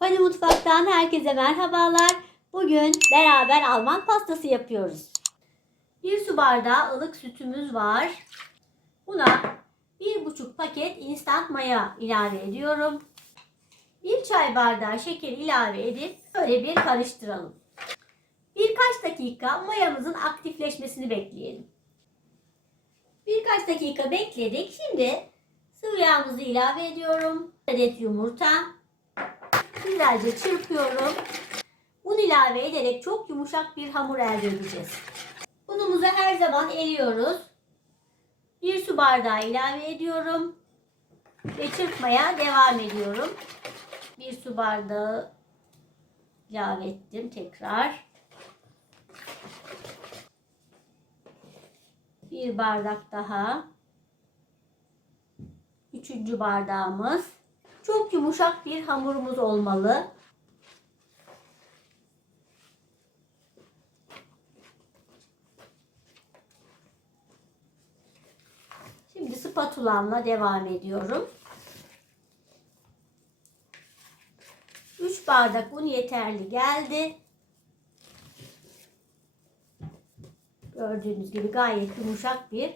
Fani Mutfak'tan herkese merhabalar. Bugün beraber Alman pastası yapıyoruz. Bir su bardağı ılık sütümüz var. Buna bir buçuk paket instant maya ilave ediyorum. Bir çay bardağı şeker ilave edip böyle bir karıştıralım. Birkaç dakika mayamızın aktifleşmesini bekleyelim. Birkaç dakika bekledik. Şimdi sıvı yağımızı ilave ediyorum. Bir adet yumurta. Güzelce çırpıyorum. Un ilave ederek çok yumuşak bir hamur elde edeceğiz. Unumuzu her zaman eliyoruz. Bir su bardağı ilave ediyorum. Ve çırpmaya devam ediyorum. Bir su bardağı ilave ettim tekrar. Bir bardak daha. Üçüncü bardağımız. Çok yumuşak bir hamurumuz olmalı. Şimdi spatulamla devam ediyorum. 3 bardak un yeterli geldi. Gördüğünüz gibi gayet yumuşak bir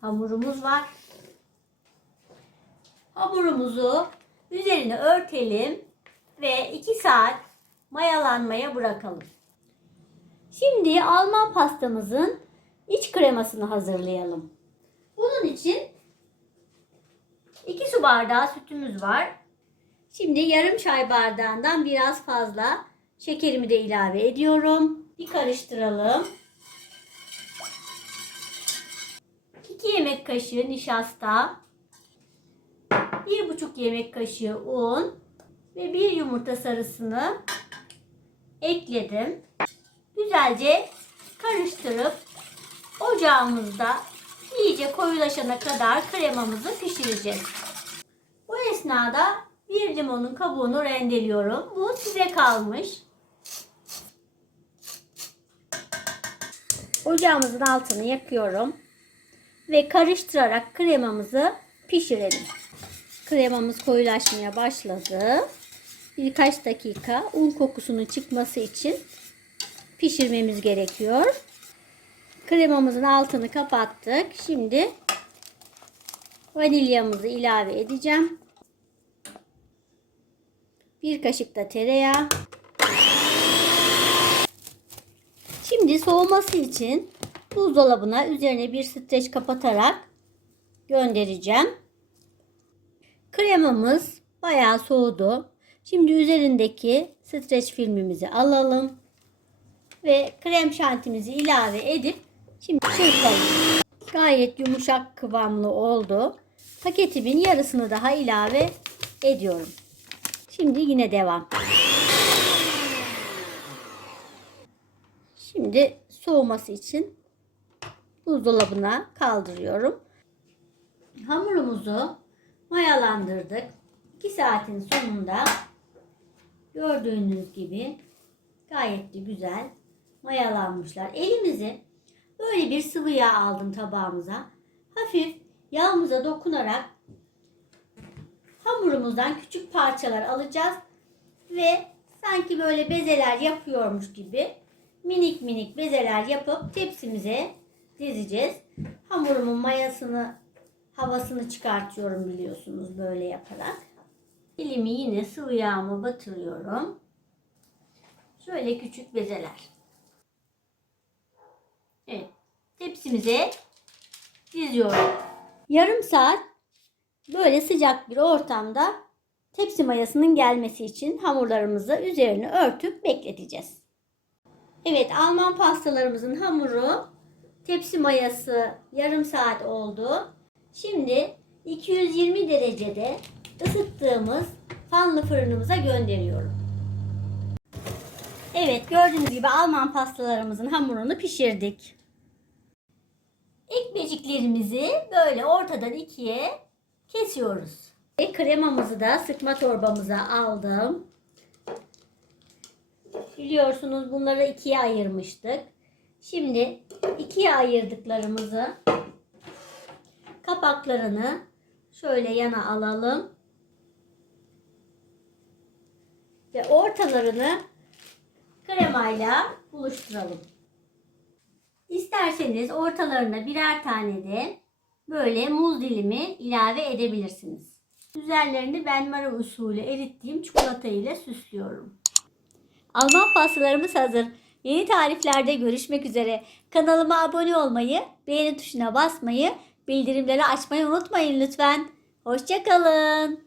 hamurumuz var. Hamurumuzu üzerine örtelim ve 2 saat mayalanmaya bırakalım. Şimdi Alman pastamızın iç kremasını hazırlayalım. Bunun için 2 su bardağı sütümüz var. Şimdi yarım çay bardağından biraz fazla şekerimi de ilave ediyorum. Bir karıştıralım. 2 yemek kaşığı nişasta, 1,5 yemek kaşığı un ve bir yumurta sarısını ekledim. Güzelce karıştırıp ocağımızda iyice koyulaşana kadar kremamızı pişireceğiz. Bu esnada bir limonun kabuğunu rendeliyorum. Bu size kalmış. Ocağımızın altını yakıyorum ve karıştırarak kremamızı pişirelim. Kremamız koyulaşmaya başladı. Birkaç dakika un kokusunun çıkması için pişirmemiz gerekiyor. Kremamızın altını kapattık. Şimdi vanilyamızı ilave edeceğim. Bir kaşık da tereyağı. Şimdi soğuması için buzdolabına üzerine bir streç kapatarak göndereceğim. Kremamız bayağı soğudu. Şimdi üzerindeki streç filmimizi alalım ve krem şantimizi ilave edip şimdi çırpalım. Gayet yumuşak kıvamlı oldu. Paketimin yarısını daha ilave ediyorum. Şimdi yine devam. Şimdi soğuması için buzdolabına kaldırıyorum. Hamurumuzu mayalandırdık. 2 saatin sonunda gördüğünüz gibi gayet de güzel mayalanmışlar. Elimizi böyle bir sıvı yağ aldım tabağımıza. Hafif yağımıza dokunarak hamurumuzdan küçük parçalar alacağız ve sanki böyle bezeler yapıyormuş gibi minik minik bezeler yapıp tepsimize dizeceğiz. Hamurumun mayasını, havasını çıkartıyorum biliyorsunuz böyle yaparak. Elimi yine sıvı yağıma batırıyorum. Şöyle küçük bezeler. Evet. Tepsimize diziyorum. Yarım saat böyle sıcak bir ortamda tepsi mayasının gelmesi için hamurlarımızı üzerine örtüp bekleteceğiz. Evet Alman pastalarımızın hamuru tepsi mayası yarım saat oldu. Şimdi 220 derecede ısıttığımız fanlı fırınımıza gönderiyorum. Evet gördüğünüz gibi Alman pastalarımızın hamurunu pişirdik. Ekmeciklerimizi böyle ortadan ikiye kesiyoruz. Ve kremamızı da sıkma torbamıza aldım. Biliyorsunuz bunları ikiye ayırmıştık. Şimdi ikiye ayırdıklarımızı kapaklarını şöyle yana alalım. ve ortalarını kremayla buluşturalım. İsterseniz ortalarına birer tane de böyle muz dilimi ilave edebilirsiniz. Üzerlerini benmari usulü erittiğim çikolata ile süslüyorum. Alman pastalarımız hazır. Yeni tariflerde görüşmek üzere. Kanalıma abone olmayı, beğeni tuşuna basmayı, bildirimleri açmayı unutmayın lütfen. Hoşçakalın.